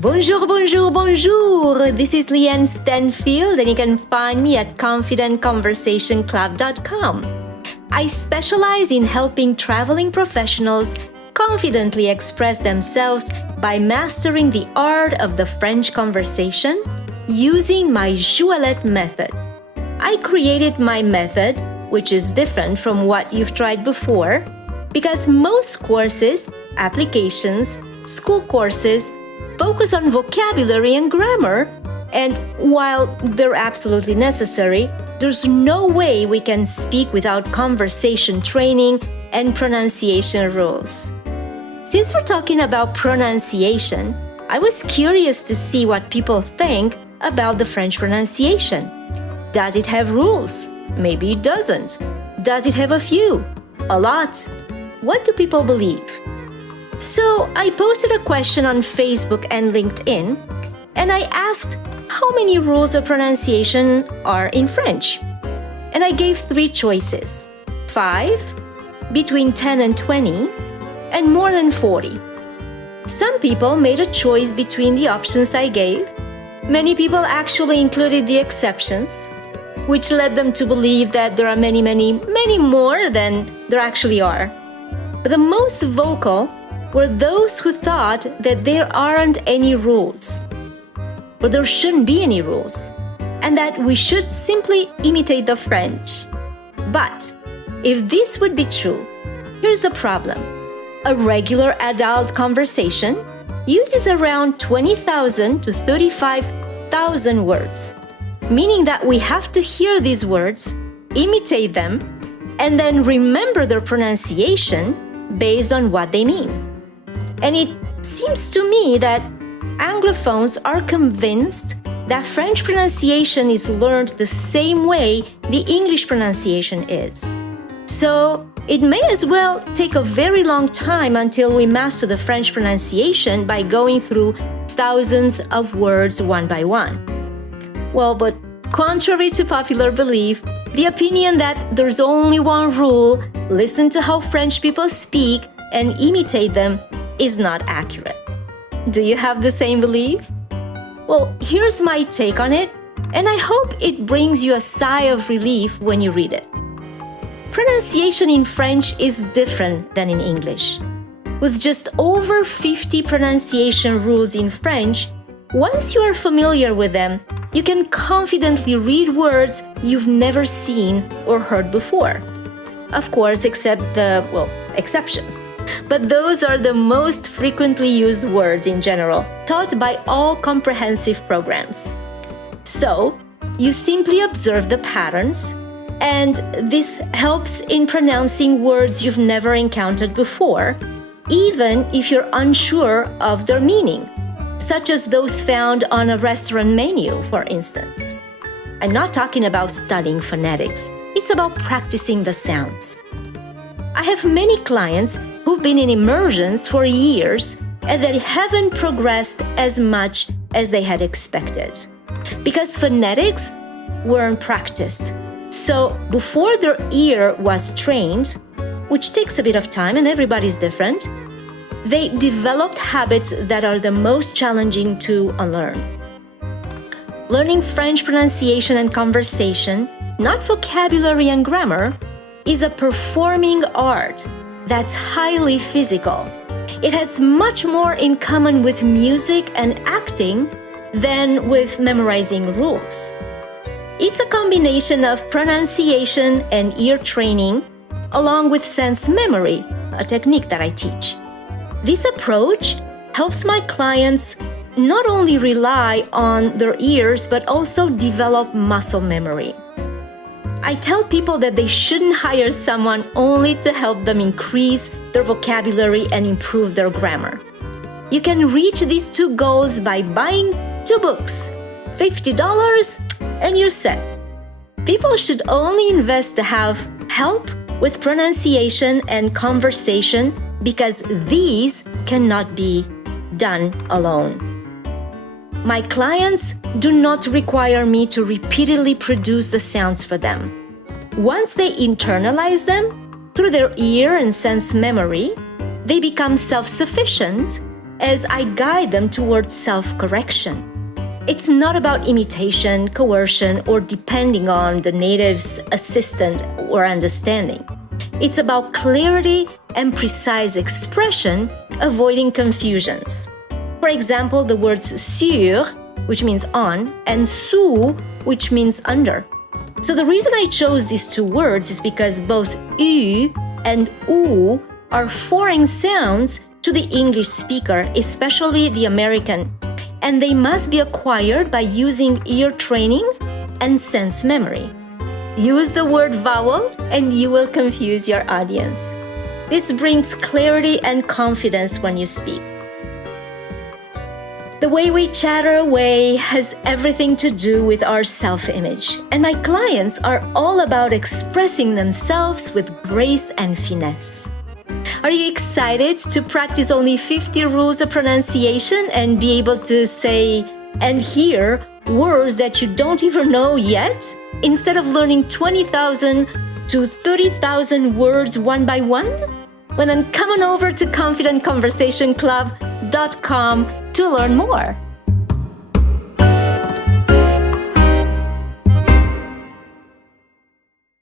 Bonjour, bonjour, bonjour! This is Llyane Stanfield and you can find me at confidentconversationclub.com. I specialize in helping traveling professionals confidently express themselves by mastering the art of the French conversation using my Joëlette method. I created my method, which is different from what you've tried before, because most courses, applications, school courses focus on vocabulary and grammar, and while they're absolutely necessary, there's no way we can speak without conversation training and pronunciation rules. Since we're talking about pronunciation, I was curious to see what people think about the French pronunciation. Does it have rules? Maybe it doesn't. Does it have a few? A lot. What do people believe? So I posted a question on Facebook and LinkedIn, and I asked how many rules of pronunciation are in French. And I gave 3 choices: 5, between 10 and 20, and more than 40. Some people made a choice between the options I gave. Many people actually included the exceptions, which led them to believe that there are many more than there actually are. But the most vocal were those who thought that there aren't any rules, or there shouldn't be any rules, and that we should simply imitate the French. But if this would be true, here's the problem. A regular adult conversation uses around 20,000 to 35,000 words, meaning that we have to hear these words, imitate them, and then remember their pronunciation based on what they mean. And it seems to me that Anglophones are convinced that French pronunciation is learned the same way the English pronunciation is. So it may as well take a very long time until we master the French pronunciation by going through thousands of words one by one. Well, but contrary to popular belief, the opinion that there's only one rule, listen to how French people speak and imitate them, is not accurate. Do you have the same belief? Well, here's my take on it, and I hope it brings you a sigh of relief when you read it. Pronunciation in French is different than in English. With just over 50 pronunciation rules in French, once you are familiar with them, you can confidently read words you've never seen or heard before. Of course, except the, exceptions. But those are the most frequently used words in general, taught by all comprehensive programs. So, you simply observe the patterns, and this helps in pronouncing words you've never encountered before, even if you're unsure of their meaning, such as those found on a restaurant menu, for instance. I'm not talking about studying phonetics. It's about practicing the sounds. I have many clients who've been in immersions for years and they haven't progressed as much as they had expected because phonetics weren't practiced. So before their ear was trained, which takes a bit of time and everybody's different, they developed habits that are the most challenging to unlearn. Learning French pronunciation and conversation, not vocabulary and grammar, is a performing art that's highly physical. It has much more in common with music and acting than with memorizing rules. It's a combination of pronunciation and ear training, along with sense memory, a technique that I teach. This approach helps my clients not only rely on their ears, but also develop muscle memory. I tell people that they shouldn't hire someone only to help them increase their vocabulary and improve their grammar. You can reach these 2 goals by buying 2 books, $50, and you're set. People should only invest to have help with pronunciation and conversation because these cannot be done alone. My clients do not require me to repeatedly produce the sounds for them. Once they internalize them through their ear and sense memory, they become self-sufficient as I guide them towards self-correction. It's not about imitation, coercion, or depending on the native's assistant or understanding. It's about clarity and precise expression, avoiding confusions. For example, the words sur, which means on, and sous, which means under. So the reason I chose these two words is because both u and ou are foreign sounds to the English speaker, especially the American, and they must be acquired by using ear training and sense memory. Use the word vowel and you will confuse your audience. This brings clarity and confidence when you speak. The way we chatter away has everything to do with our self-image, and my clients are all about expressing themselves with grace and finesse. Are you excited to practice only 50 rules of pronunciation and be able to say and hear words that you don't even know yet, instead of learning 20,000 to 30,000 words one by one? Well, then come on over to confidentconversationclub.com to learn more.